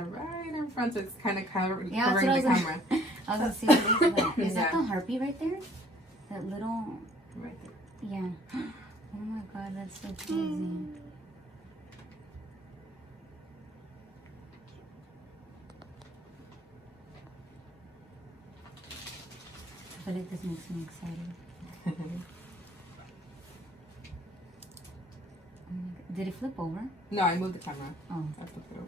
are right in front, so it's kind of covering the I camera. I was gonna see is that the heartbeat right there? That little right there. Yeah. Oh my god, that's so crazy. I feel like this makes me excited. Did it flip over? No, I moved the camera. Oh. I flipped it over.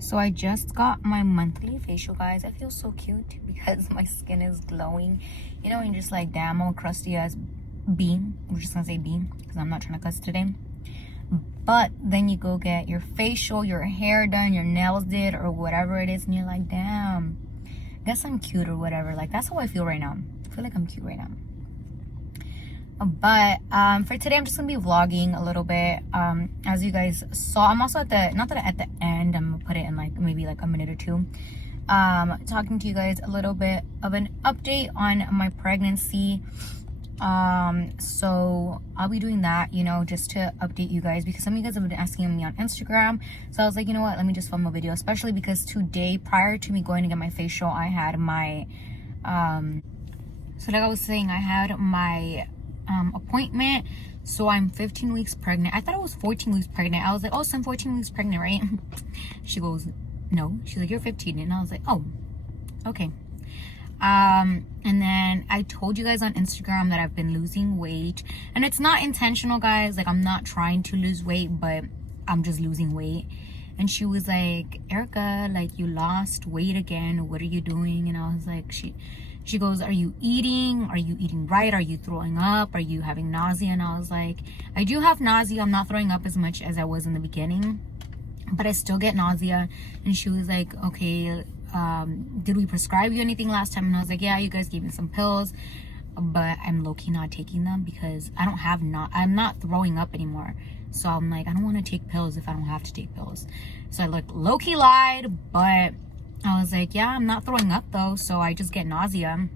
So I just got my monthly facial, guys. I feel so cute because my skin is glowing. You know, and you're just like, damn, I'm crusty as bean. We're just gonna say bean because I'm not trying to cuss today. But then you go get your facial, your hair done, your nails did, or whatever it is, and you're like, damn, guess I'm cute or whatever. Like, that's how I feel right now. I feel like I'm cute right now. But for today, I'm just gonna be vlogging a little bit. As you guys saw, I'm also at the, not that at the end, I'm gonna put it in like maybe like a minute or two, talking to you guys a little bit of an update on my pregnancy. So I'll be doing that, you know, just to update you guys, because some of you guys have been asking me on Instagram. So I was like, you know what, let me just film a video, especially because today, prior to me going to get my facial, I had my so like I was saying, I had my appointment. So I'm 15 weeks pregnant. I thought I was 14 weeks pregnant. I was like, oh, so I'm 14 weeks pregnant, right? She goes, no. She's like, you're 15. And I was like, oh, okay. And then I told you guys on Instagram that I've been losing weight, and it's not intentional, guys. Like, I'm not trying to lose weight, but I'm just losing weight. And she was like, Erika, like, you lost weight again. What are you doing? And I was like, she goes, are you eating? Are you eating right? Are you throwing up? Are you having nausea? And I was like, I do have nausea. I'm not throwing up as much as I was in the beginning, but I still get nausea. And she was like, okay, did we prescribe you anything last time? And I was like, yeah, you guys gave me some pills, but I'm low-key not taking them because I don't have, I'm not throwing up anymore. So I'm like, I don't want to take pills if I don't have to take pills. So I like low-key lied, but I was like, yeah, I'm not throwing up though, so I just get nausea.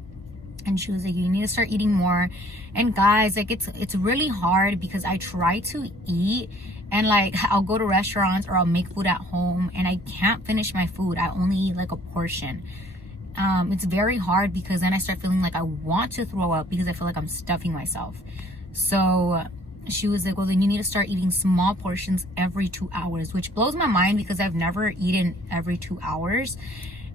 And she was like, you need to start eating more. And guys, like, it's really hard because I try to eat, and like, I'll go to restaurants or I'll make food at home and I can't finish my food. I only eat like a portion. It's very hard because then I start feeling like I want to throw up because I feel like I'm stuffing myself. So she was like, well, then you need to start eating small portions every 2 hours, which blows my mind because I've never eaten every 2 hours.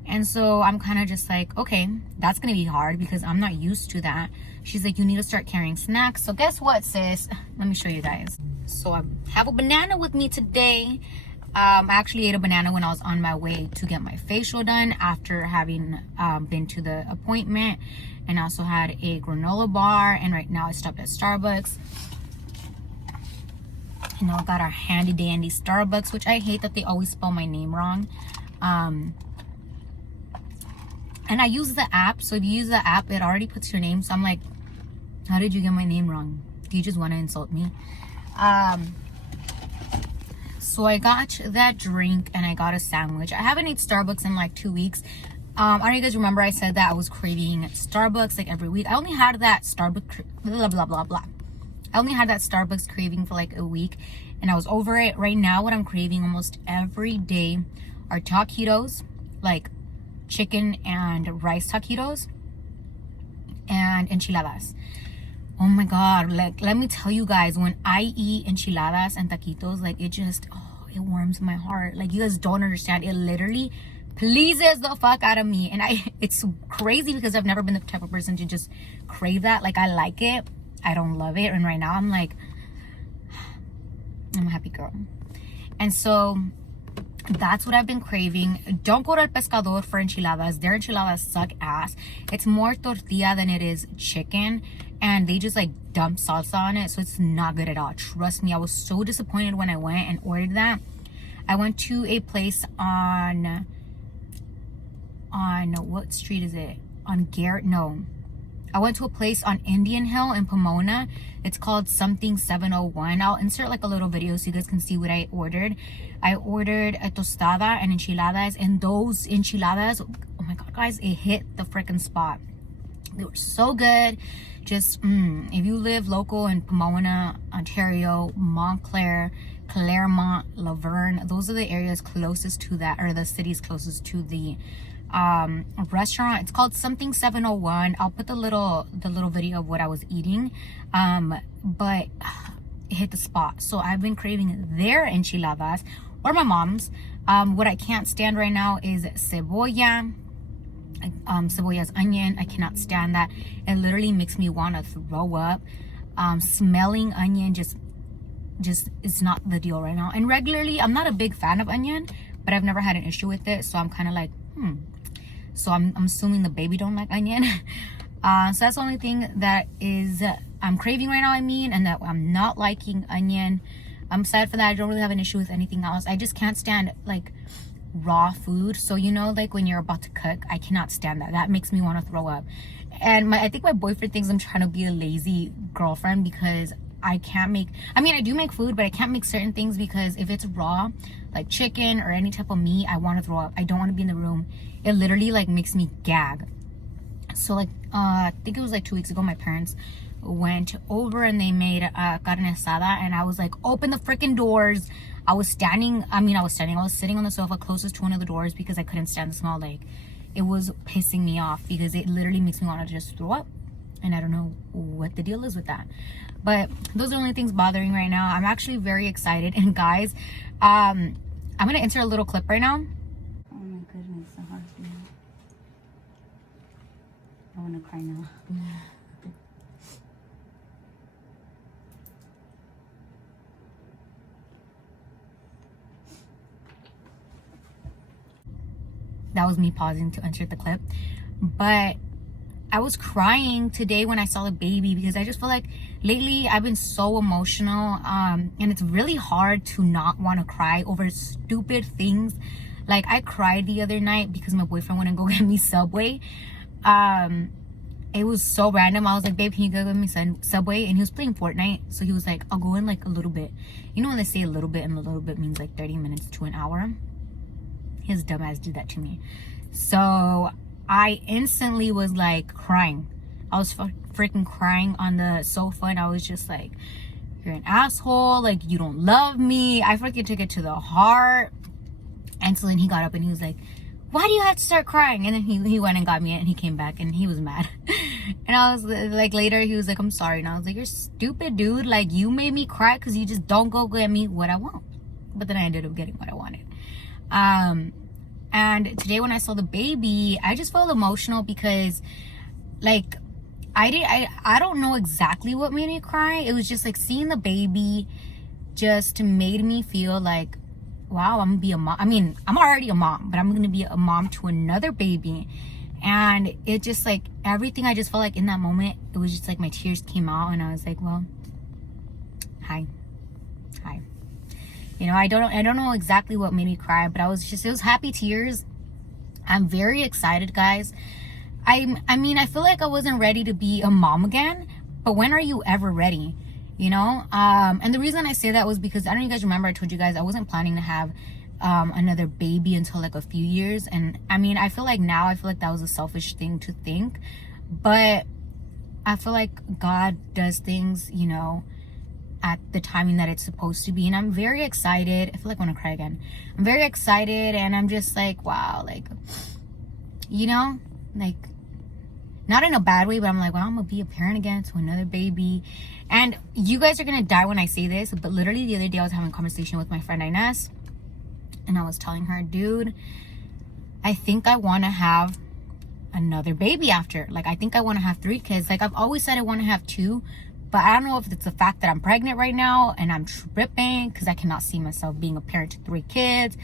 And so I'm kind of just like, okay, that's gonna be hard because I'm not used to that. She's like, you need to start carrying snacks. So guess what, sis? Let me show you guys. So I have a banana with me today. I actually ate a banana when I was on my way to get my facial done after having been to the appointment, and I also had a granola bar. And right now I stopped at Starbucks. You know, got our handy dandy Starbucks, which I hate that they always spell my name wrong. And I use the app, so if you use the app, it already puts your name. So I'm like, how did you get my name wrong? Do you just want to insult me? So I got that drink and I got a sandwich. I haven't eaten Starbucks in like 2 weeks. I don't know if you guys remember I said that I was craving Starbucks like every week. I only had that Starbucks blah blah blah blah. I only had that Starbucks craving for like a week and I was over it. Right now, what I'm craving almost every day are taquitos, like chicken and rice taquitos, and enchiladas. Oh my god, like, let me tell you guys, when I eat enchiladas and taquitos, like, it just, oh, it warms my heart. Like, you guys don't understand. It literally pleases the fuck out of me. And it's crazy because I've never been the type of person to just crave that. Like, I like it, I don't love it. And right now I'm like, I'm a happy girl. And so that's what I've been craving. Don't go to El Pescador for enchiladas. Their enchiladas suck ass. It's more tortilla than it is chicken, and they just like dump salsa on it, so it's not good at all. Trust me, I was so disappointed when I went and ordered that. I went to a place on what street is it? On Garrett? No. I went to a place on Indian Hill in Pomona. It's called something 701. I'll insert like a little video so you guys can see what I ordered. I ordered a tostada and enchiladas, and those enchiladas, oh my god, guys, it hit the freaking spot. They were so good. Just if you live local in Pomona, Ontario, Montclair, Claremont, Laverne, those are the areas closest to that, or the cities closest to the restaurant. It's called something 701. I'll put the little video of what I was eating, but it hit the spot. So I've been craving their enchiladas or my mom's. What I can't stand right now is cebolla. Cebolla's onion. I cannot stand that. It literally makes me want to throw up. Smelling onion just is not the deal right now. And regularly, I'm not a big fan of onion, but I've never had an issue with it. So I'm kind of like, So I'm assuming the baby don't like onion. So that's the only thing that is I'm craving right now, and that I'm not liking onion. Aside from that, I don't really have an issue with anything else. I just can't stand like raw food. So like when you're about to cook, I cannot stand that. That makes me want to throw up. And I think my boyfriend thinks I'm trying to be a lazy girlfriend because I can't make, I do make food, but I can't make certain things because if it's raw, like chicken or any type of meat, I want to throw up. I don't want to be in the room. It literally like makes me gag. So like, I think it was like 2 weeks ago, my parents went over and they made carne asada, and I was like, open the freaking doors. I was sitting on the sofa closest to one of the doors because I couldn't stand the smell. Like, it was pissing me off because it literally makes me want to just throw up. And I don't know what the deal is with that. But those are the only things bothering right now. I'm actually very excited. And guys, I'm going to insert a little clip right now. Oh my goodness, the heart's beating. I want to cry now. That was me pausing to insert the clip. But I was crying today when I saw the baby because I just feel like lately I've been so emotional, and it's really hard to not want to cry over stupid things. Like, I cried the other night because my boyfriend wouldn't go get me Subway. It was so random. I was like, babe, can you go get me Subway? And he was playing Fortnite, so he was like, I'll go in like a little bit. You know when they say a little bit, and a little bit means like 30 minutes to an hour? His dumbass did that to me. So I instantly was like crying. I was freaking crying on the sofa, and I was just like, you're an asshole, like you don't love me. I freaking took it to the heart. And so then he got up and he was like, why do you have to start crying? And then he went and got me, and he came back and he was mad. And I was like, later he was like, I'm sorry. And I was like, you're stupid, dude. Like, you made me cry because you just don't go get me what I want. But then I ended up getting what I wanted. And today when I saw the baby, I just felt emotional because like I don't know exactly what made me cry. It was just like seeing the baby just made me feel like, wow, I'm gonna be a mom. I'm already a mom, but I'm gonna be a mom to another baby. And it just like everything, I just felt like in that moment, it was just like my tears came out, and I was like, well, hi. I don't know exactly what made me cry, but it was happy tears. I'm very excited, guys. I feel like I wasn't ready to be a mom again, but when are you ever ready? And the reason I say that was because, I don't know if you guys remember, I told you guys I wasn't planning to have another baby until like a few years. And I feel like that was a selfish thing to think, but I feel like God does things, at the timing that it's supposed to be. And I'm very excited. I feel like I want to cry again. I'm very excited, and I'm just like, wow, like, like, not in a bad way, but I'm like, wow, I'm gonna be a parent again to another baby. And you guys are gonna die when I say this, but literally the other day I was having a conversation with my friend Inez, and I was telling her, dude, I think I want to have another baby after. Like, I think I want to have 3 kids. Like, I've always said I want to have 2, but I don't know if it's the fact that I'm pregnant right now and I'm tripping because I cannot see myself being a parent to 3 kids.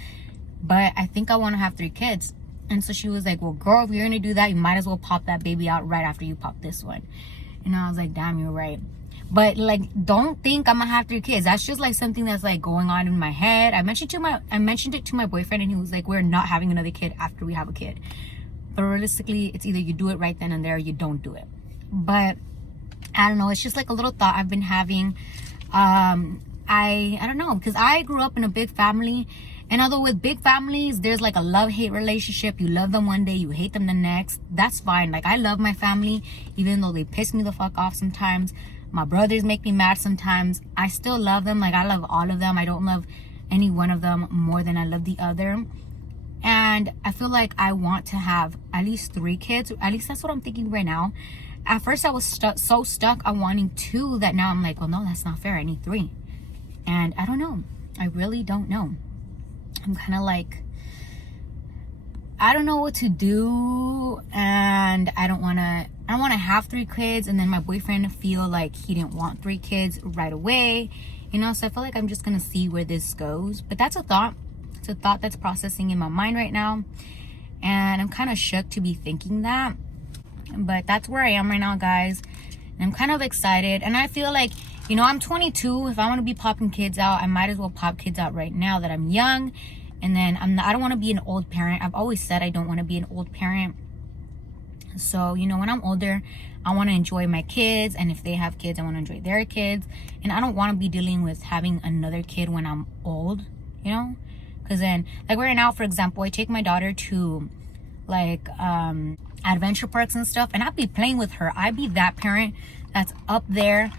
But I think I want to have 3 kids. And so she was like, well, girl, if you're going to do that, you might as well pop that baby out right after you pop this one. And I was like, damn, you're right. But like, don't think I'm going to have 3 kids. That's just like something that's like going on in my head. I mentioned it to my boyfriend, and he was like, we're not having another kid after we have a kid. But realistically, it's either you do it right then and there or you don't do it. But I don't know, it's just like a little thought I've been having. I don't know, because I grew up in a big family, And although with big families, there's like a love-hate relationship. You love them one day, you hate them the next. That's fine. Like, I love my family, even though they piss me the fuck off sometimes. My brothers make me mad sometimes. I still love them. Like, I love all of them. I don't love any one of them more than I love the other. And I feel like I want to have at least 3 kids. At least that's what I'm thinking right now. At first, I was so stuck on wanting 2 that now I'm like, well, no, that's not fair. I need 3. And I don't know. I really don't know. I'm kind of like, I don't know what to do, and I don't want to have 3 kids and then my boyfriend feel like he didn't want 3 kids right away, you know. So I feel like I'm just gonna see where this goes. But that's a thought. It's a thought that's processing in my mind right now, and I'm kind of shook to be thinking that. But that's where I am right now, guys. And I'm kind of excited, and I feel like, you know, I'm 22. If I want to be popping kids out, I might as well pop kids out right now that I'm young. And then I don't want to be an old parent. I've always said I don't want to be an old parent. So, you know, when I'm older, I want to enjoy my kids. And if they have kids, I want to enjoy their kids. And I don't want to be dealing with having another kid when I'm old, you know? Because then, like right now, for example, I take my daughter to like adventure parks and stuff, and I'd be playing with her. I'd be that parent that's up there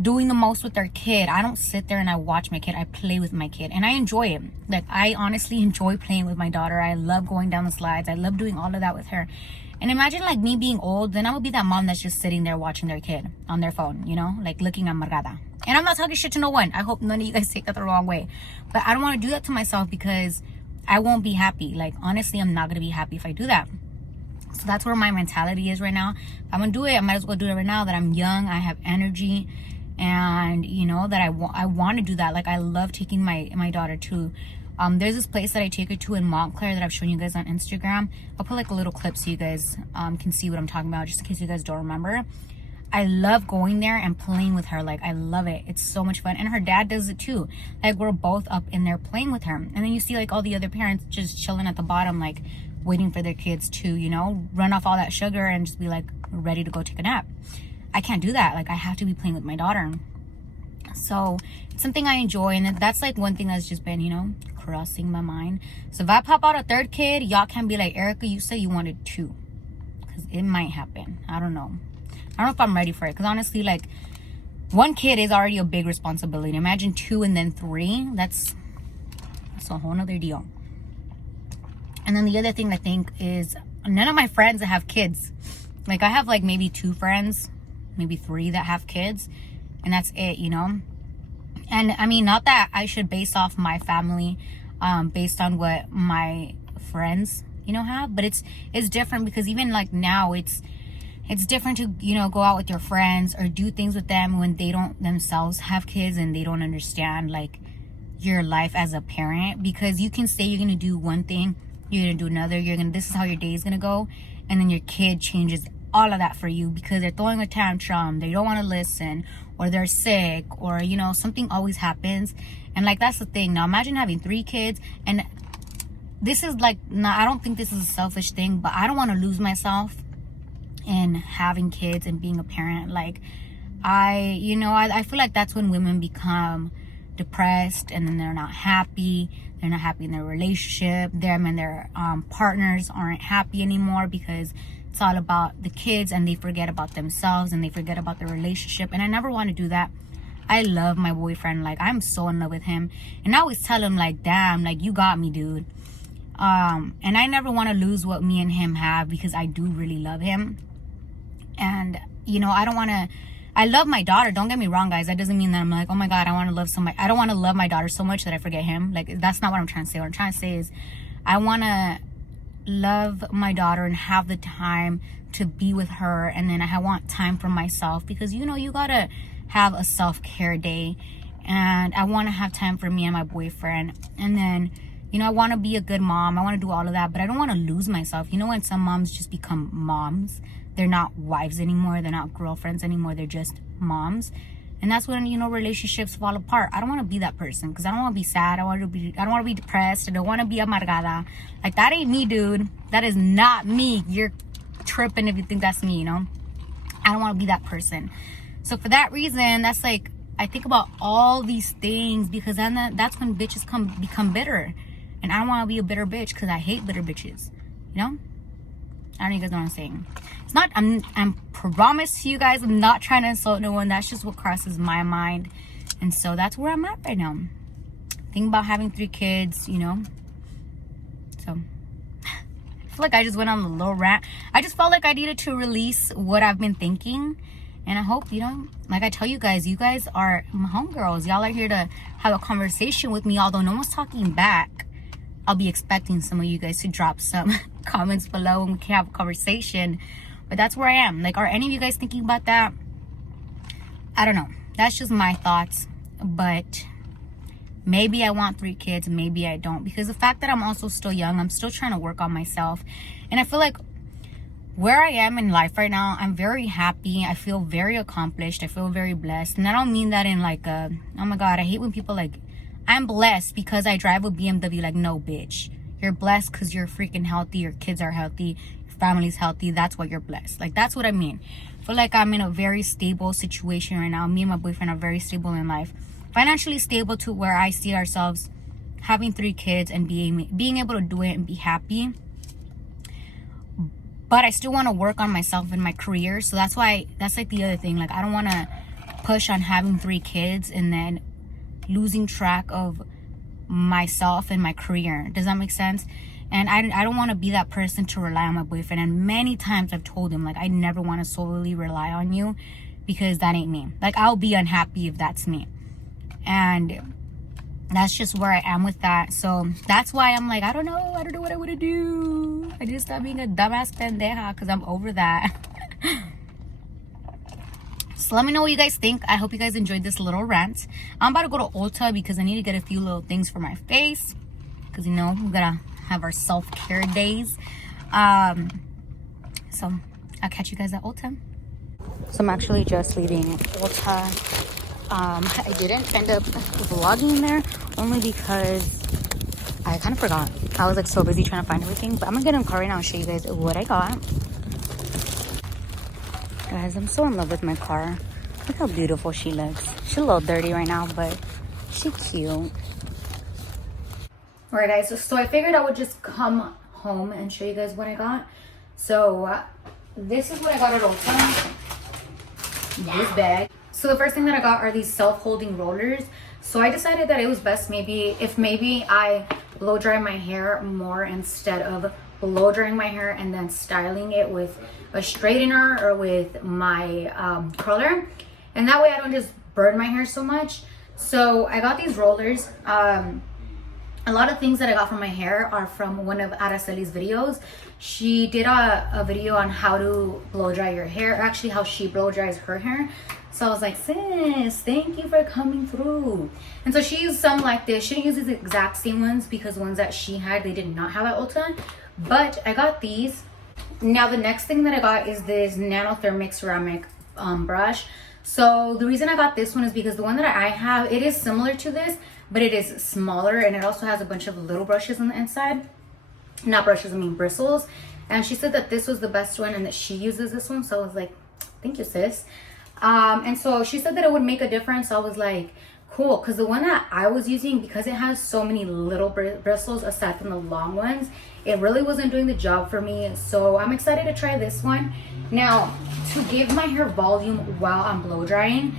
doing the most with their kid. I don't sit there and I watch my kid. I play with my kid, and I enjoy it. Like, I honestly enjoy playing with my daughter. I love going down the slides. I love doing all of that with her. And imagine like me being old, then I would be that mom that's just sitting there watching their kid on their phone, you know, like looking amargada. And I'm not talking shit to no one. I hope none of you guys take that the wrong way, but I don't want to do that to myself because I won't be happy. Like, honestly, I'm not going to be happy if I do that. So that's where my mentality is right now. If I'm going to do it, I might as well do it right now that I'm young, I have energy, and you know that I want to do that. Like, I love taking my daughter to there's this place that I take her to in Montclair that I've shown you guys on Instagram. I'll put like a little clip so you guys can see what I'm talking about, just in case you guys don't remember. I love going there and playing with her. Like, I love it. It's so much fun. And her dad does it too. Like, we're both up in there playing with her. And then you see like all the other parents just chilling at the bottom, like waiting for their kids to, you know, run off all that sugar and just be like ready to go take a nap. I can't do that. Like, I have to be playing with my daughter. So it's something I enjoy. And that's like one thing that's just been, you know, crossing my mind. So if I pop out a 3rd kid, y'all can be like, Erika, you said you wanted 2. Because it might happen. I don't know. I don't know if I'm ready for it. Because honestly, like, 1 kid is already a big responsibility. Imagine 2 and then 3. That's a whole nother deal. And then the other thing I think is none of my friends that have kids. Like, I have like maybe 2 friends, maybe 3 that have kids. And that's it, you know. And I mean, not that I should base off my family based on what my friends, you know, have. But it's different because even like now it's different to, you know, go out with your friends or do things with them when they don't themselves have kids and they don't understand like your life as a parent. Because you can say you're gonna do one thing, you're gonna do another, this is how your day is gonna go, and then your kid changes all of that for you because they're throwing a tantrum, they don't want to listen, or they're sick, or, you know, something always happens. And like, that's the thing. Now imagine having 3 kids, and this is like, I don't think this is a selfish thing, but I don't want to lose myself in having kids and being a parent. Like, I feel like that's when women become depressed, and then they're not happy in their relationship. Them and their partners aren't happy anymore because it's all about the kids, and they forget about themselves, and they forget about the relationship. And I never want to do that. I love my boyfriend. Like, I'm so in love with him, and I always tell him like, damn, like, you got me, dude. And I never want to lose what me and him have because I do really love him. And, you know, I love my daughter. Don't get me wrong, guys. That doesn't mean that I'm like, oh my God, I want to love somebody. I don't want to love my daughter so much that I forget him. Like, that's not what I'm trying to say. What I'm trying to say is I want to love my daughter and have the time to be with her. And then I want time for myself because, you know, you got to have a self-care day. And I want to have time for me and my boyfriend. And then, you know, I want to be a good mom. I want to do all of that, but I don't want to lose myself. You know, when some moms just become moms, they're not wives anymore, they're not girlfriends anymore, they're just moms. And that's when, you know, relationships fall apart. I don't want to be that person because I don't want to be sad. I don't want to be depressed. I don't want to be amargada. Like, that ain't me, dude. That is not me. You're tripping if you think that's me, you know. I don't want to be that person. So for that reason, that's like I think about all these things, because then that's when bitches become bitter. And I don't want to be a bitter bitch, because I hate bitter bitches. You know? I don't know if you guys know what I'm saying. It's not, I'm promise to you guys, I'm not trying to insult no one. That's just what crosses my mind. And so that's where I'm at right now. Thinking about having 3 kids, you know. So I feel like I just went on a little rant. I just felt like I needed to release what I've been thinking. And I hope, you know, like I tell you guys are my homegirls. Y'all are here to have a conversation with me. Although no one's talking back, I'll be expecting some of you guys to drop some comments below and we can have a conversation. But that's where I am. Like, are any of you guys thinking about that? I don't know. That's just my thoughts. But maybe I want 3 kids, maybe I don't. Because the fact that I'm also still young, I'm still trying to work on myself. And I feel like where I am in life right now, I'm very happy. I feel very accomplished. I feel very blessed. And I don't mean that in like a, oh my God, I hate when people like, I'm blessed because I drive a BMW. Like, no, bitch. You're blessed because you're freaking healthy. Your kids are healthy. Your family's healthy. That's why you're blessed. Like, that's what I mean. I feel like I'm in a very stable situation right now. Me and my boyfriend are very stable in life. Financially stable to where I see ourselves having 3 kids and being able to do it and be happy. But I still want to work on myself and my career. So that's why, that's like the other thing. Like, I don't want to push on having 3 kids and then losing track of myself and my career. Does that make sense? And I don't want to be that person to rely on my boyfriend. And many times I've told him, like, I never want to solely rely on you, because that ain't me. Like, I'll be unhappy if that's me. And that's just where I am with that. So that's why I'm like, I don't know what I want to do. I just stop being a dumbass pendeja, because I'm over that. So let me know what you guys think. I hope you guys enjoyed this little rant. I'm about to go to Ulta because I need to get a few little things for my face, because, you know, we gotta have our self-care days. So I'll catch you guys at Ulta. So I'm actually just leaving Ulta. I didn't end up vlogging there only because I kind of forgot. I was like so busy trying to find everything. But I'm gonna get in the car right now and show you guys what I got. Guys, I'm so in love with my car. Look how beautiful she looks. She's a little dirty right now, but she's cute. Alright guys, so I figured I would just come home and show you guys what I got. So this is what I got at Ulta. This bag. So the first thing that I got are these self-holding rollers. So I decided that it was best maybe I blow dry my hair more instead of blow drying my hair and then styling it with a straightener or with my curler. And that way I don't just burn my hair so much. So I got these rollers. A lot of things that I got from my hair are from one of Araceli's videos. She did a video on how to blow dry your hair, actually how she blow dries her hair. So I was like, sis, thank you for coming through. And so she used some like this. She didn't use these exact same ones because the ones that she had, they did not have at Ulta. But I got these. Now the next thing that I got is this nanothermic ceramic brush. So the reason I got this one is because the one that I have, it is similar to this, but it is smaller, and it also has a bunch of little brushes on the inside. Not brushes, I mean bristles. And she said that this was the best one and that she uses this one. So I was like, thank you, sis. And so she said that it would make a difference. So I was like, cool, because the one that I was using, because it has so many little bristles aside from the long ones, it really wasn't doing the job for me. So I'm excited to try this one. Now, to give my hair volume while I'm blow drying,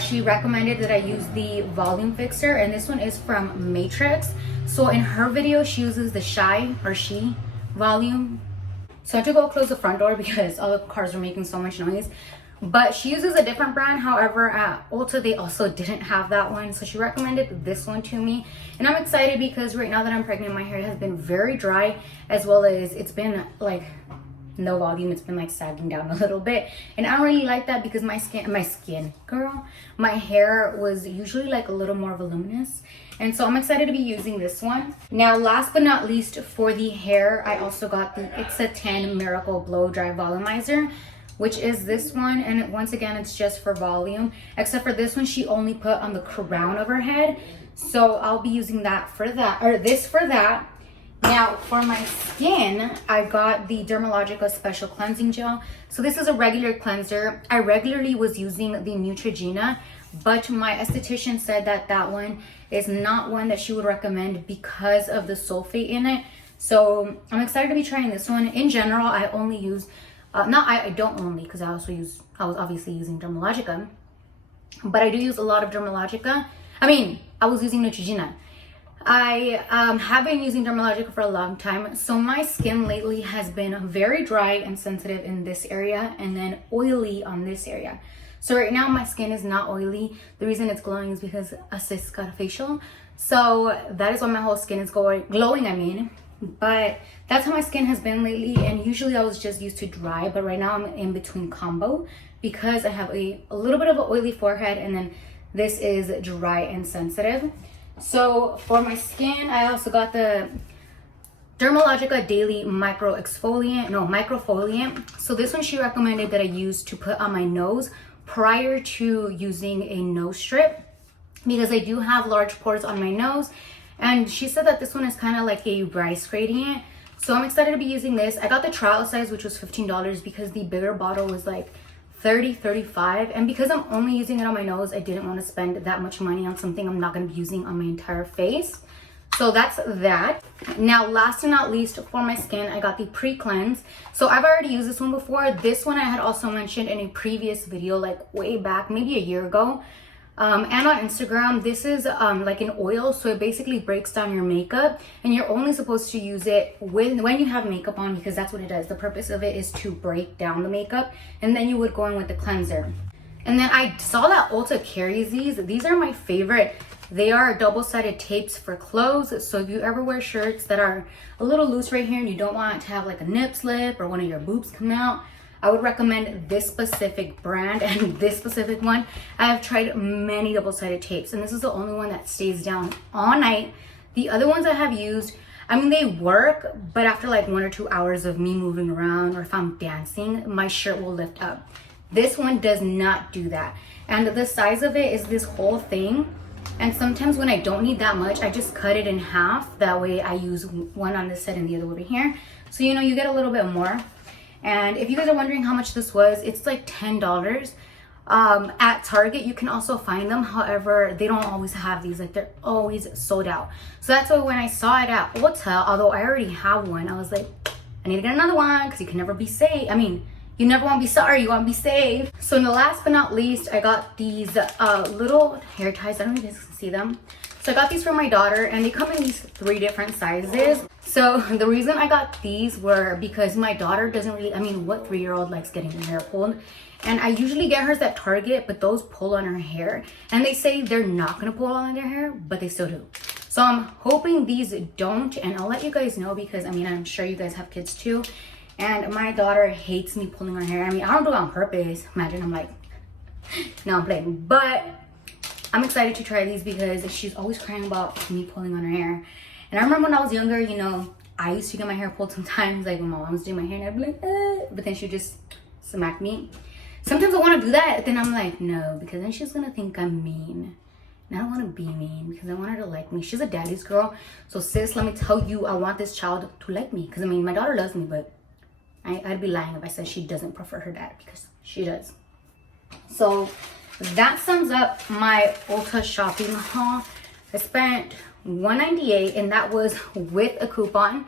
she recommended that I use the volume fixer, and this one is from Matrix. So in her video, she uses the She volume. So I had to go close the front door because all the cars were making so much noise. But she uses a different brand. However, at Ulta, they also didn't have that one. So she recommended this one to me. And I'm excited because right now that I'm pregnant, my hair has been very dry, as well as it's been like no volume. It's been like sagging down a little bit. And I don't really like that because my hair was usually like a little more voluminous. And so I'm excited to be using this one. Now, last but not least, for the hair, I also got the It's a 10 Miracle Blow Dry Volumizer, which is this one. And once again, it's just for volume, except for this one she only put on the crown of her head. So I'll be using that for that, or this for that. Now for my skin, I got the Dermalogica Special Cleansing Gel. So this is a regular cleanser. I regularly was using the Neutrogena, but my esthetician said that that one is not one that she would recommend because of the sulfate in it. So I'm excited to be trying this one. In general, I only use, I don't only, because I was obviously using Dermalogica, but I do use a lot of Dermalogica. I was using Neutrogena. I have been using Dermalogica for a long time, so my skin lately has been very dry and sensitive in this area and then oily on this area. So right now my skin is not oily. The reason it's glowing is because a sis got a facial. So that is why my whole skin is glowing, but that's how my skin has been lately. And usually I was just used to dry, but right now I'm in between combo because I have a little bit of an oily forehead and then this is dry and sensitive. So for my skin, I also got the Dermalogica Daily Microfoliant. So this one she recommended that I use to put on my nose prior to using a nose strip because I do have large pores on my nose. And she said that this one is kind of like a rice gradient. So I'm excited to be using this. I got the trial size, which was $15 because the bigger bottle was like $35, and because I'm only using it on my nose, I didn't want to spend that much money on something I'm not going to be using on my entire face. So that's that. Now, last and not least, for my skin, I got the pre-cleanse. So I've already used this one before. This one I had also mentioned in a previous video, like way back, maybe a year ago. And on Instagram, this is like an oil, so it basically breaks down your makeup, and you're only supposed to use it when you have makeup on because that's what it does. The purpose of it is to break down the makeup, and then you would go in with the cleanser. And then I saw that Ulta carries these. These are my favorite. They are double-sided tapes for clothes, so if you ever wear shirts that are a little loose right here and you don't want it to have like a nip slip or one of your boobs come out, I would recommend this specific brand and this specific one. I have tried many double-sided tapes, and this is the only one that stays down all night. The other ones I have used, they work, but after like 1 or 2 hours of me moving around or if I'm dancing, my shirt will lift up. This one does not do that. And the size of it is this whole thing. And sometimes when I don't need that much, I just cut it in half. That way I use one on this side and the other over here. So, you get a little bit more. And if you guys are wondering how much this was, it's like $10. At Target, you can also find them. However, they don't always have these. Like, they're always sold out. So that's why when I saw it at Ulta, although I already have one, I was like, I need to get another one because you can never be safe. You never want to be sorry, you want to be safe. So last but not least, I got these little hair ties. I don't know if you guys can see them. So I got these for my daughter, and they come in these 3 different sizes. So the reason I got these were because my daughter doesn't really, what 3-year-old likes getting her hair pulled? And I usually get hers at Target, but those pull on her hair. And they say they're not gonna pull on their hair, but they still do. So I'm hoping these don't, and I'll let you guys know because I'm sure you guys have kids too. And my daughter hates me pulling her hair. I don't do it on purpose. Imagine I'm like, no, I'm playing. But I'm excited to try these because she's always crying about me pulling on her hair. And I remember when I was younger, I used to get my hair pulled sometimes, like when my mom was doing my hair, and I'd be like, but then she'd just smack me. Sometimes I want to do that, then I'm like, no, because then she's gonna think I'm mean. And I don't want to be mean because I want her to like me. She's a daddy's girl. So sis, let me tell you, I want this child to like me. Because my daughter loves me, but I'd be lying if I said she doesn't prefer her dad, because she does. So that sums up my Ulta shopping haul. I spent $198, and that was with a coupon.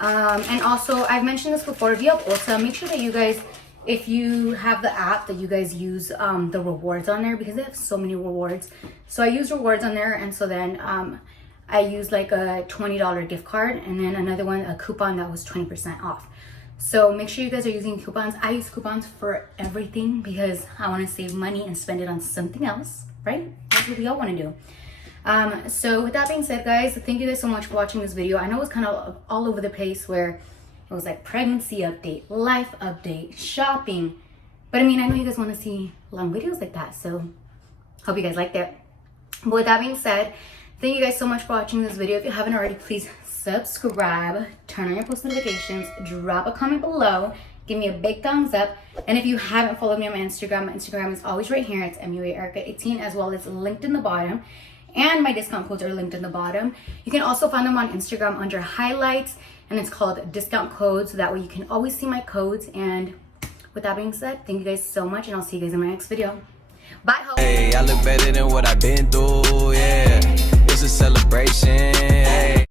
And also, I've mentioned this before, if you have Ulta, make sure that you guys, if you have the app, that you guys use the rewards on there, because they have so many rewards. So I use rewards on there, and so then I used like a $20 gift card, and then another one, a coupon that was 20% off. So make sure you guys are using coupons. I use coupons for everything because I want to save money and spend it on something else, right? That's what we all want to do. So with that being said, guys, thank you guys so much for watching this video. I know it was kind of all over the place, where it was like pregnancy update, life update, shopping. But I know you guys want to see long videos like that, so hope you guys liked it. But with that being said, thank you guys so much for watching this video. If you haven't already, please subscribe, turn on your post notifications, drop a comment below, give me a big thumbs up. And if you haven't followed me on my Instagram is always right here. It's Muaerika18, as well as linked in the bottom. And my discount codes are linked in the bottom. You can also find them on Instagram under highlights, and it's called discount codes. So that way you can always see my codes. And with that being said, thank you guys so much, and I'll see you guys in my next video. Bye, hope. Hey, I look better than what I've been through, yeah. It's a celebration, hey.